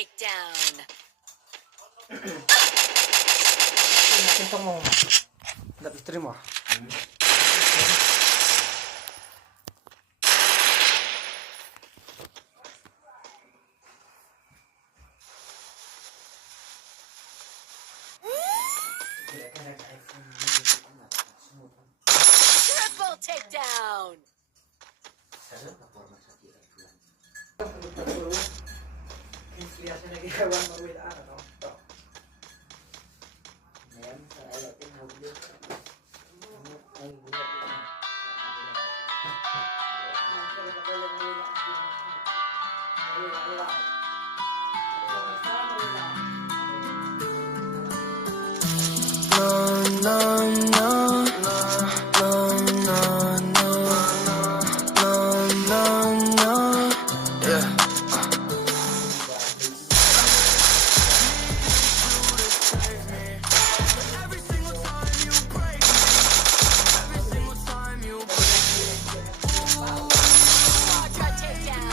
takedown. natin itong mga napistri mo. Triple takedown. Inspirasi na ginawa mo with ano to. Ayan, sa alating hawli. Ay, Quadra takedown.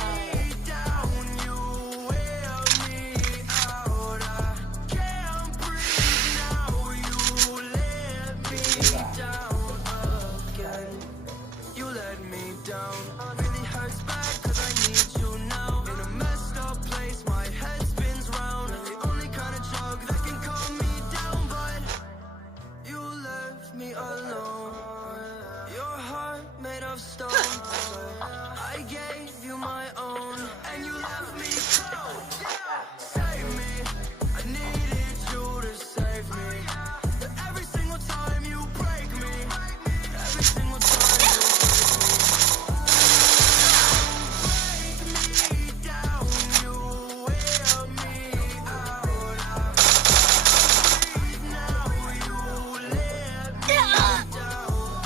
You let me down. Really hurts bad cause I need you now. In a messed up place, my head spins round. The only kind of drug that can calm me down, but you left me alone. Your heart made of stone. I gave you my own, and you left me cold. Save me, I needed you to save me. But every single time you break me, every single time you break me down, you wear me out. I breathe now, you let me down.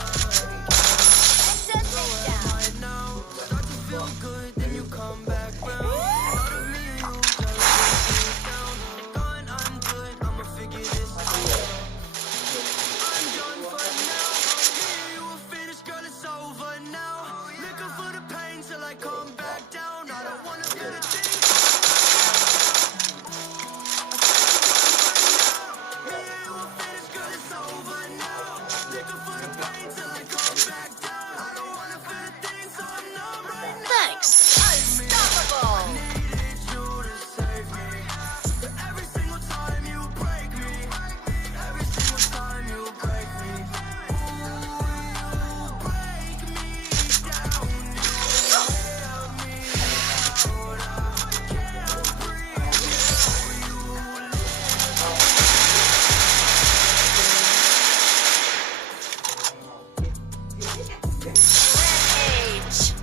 Exit takedown. I know, start to feel good, then you come back round. Thought of me and you, just let me down. Gone, I'm good, I'ma figure this out. I'm done for now. Me and you are finished, girl, it's over now. Looking for the pain till I come back down. I don't wanna feel the things. Me and you are finished, girl, it's over now. Looking for the pain till I come back down. I don't wanna feel the things, so I'm numb right now. Thanks. Unstoppable. Needed you to save me. But every single time you break me, every single time you break me, ooh, you break me down. You wear me out. I can't breathe. You Rampage.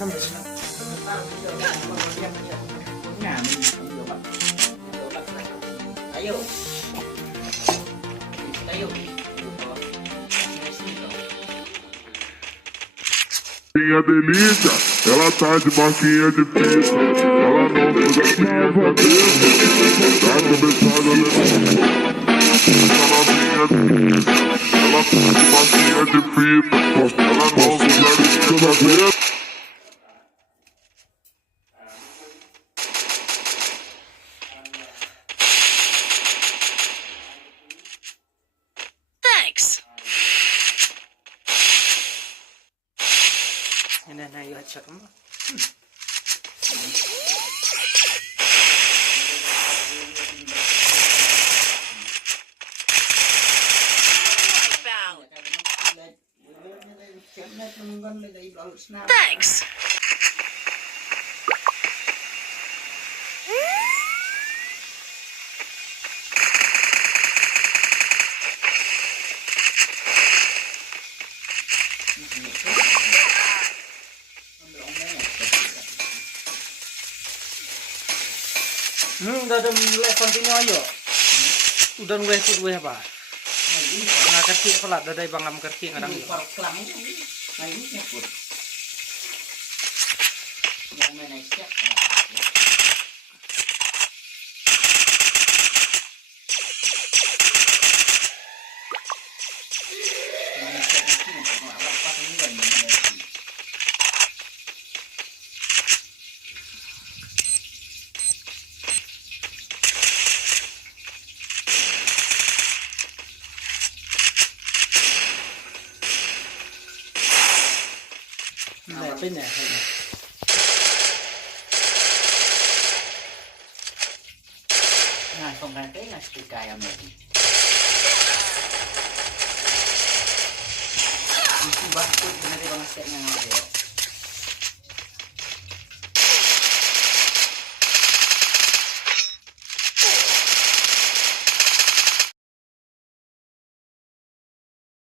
Không được đâu. Tao bây giờ là con nó đem nó Nhà mình không được bạn. nhiều bạn này không Ayo. Ayo. Minha delícia, ela tá de marquinha de fita. Ela não fica minha cabeça. Tá começando a levar. Ela tá de marquinha de fita. Ela não fica minha cabeça. Thanks. Ini nah ya cek mah. Wipeout. Thanks. Udah ada mulai continue ayo. Udah weh kut weh apa? Nah kerki pelat udah bangam kerki ngadang yo. Par klang ini. Nah ini nyebut. Yang mana siap? Này bên này. Nah, không kan cái là sự cài âm này. Itu bakut benar bang setnya ngapain?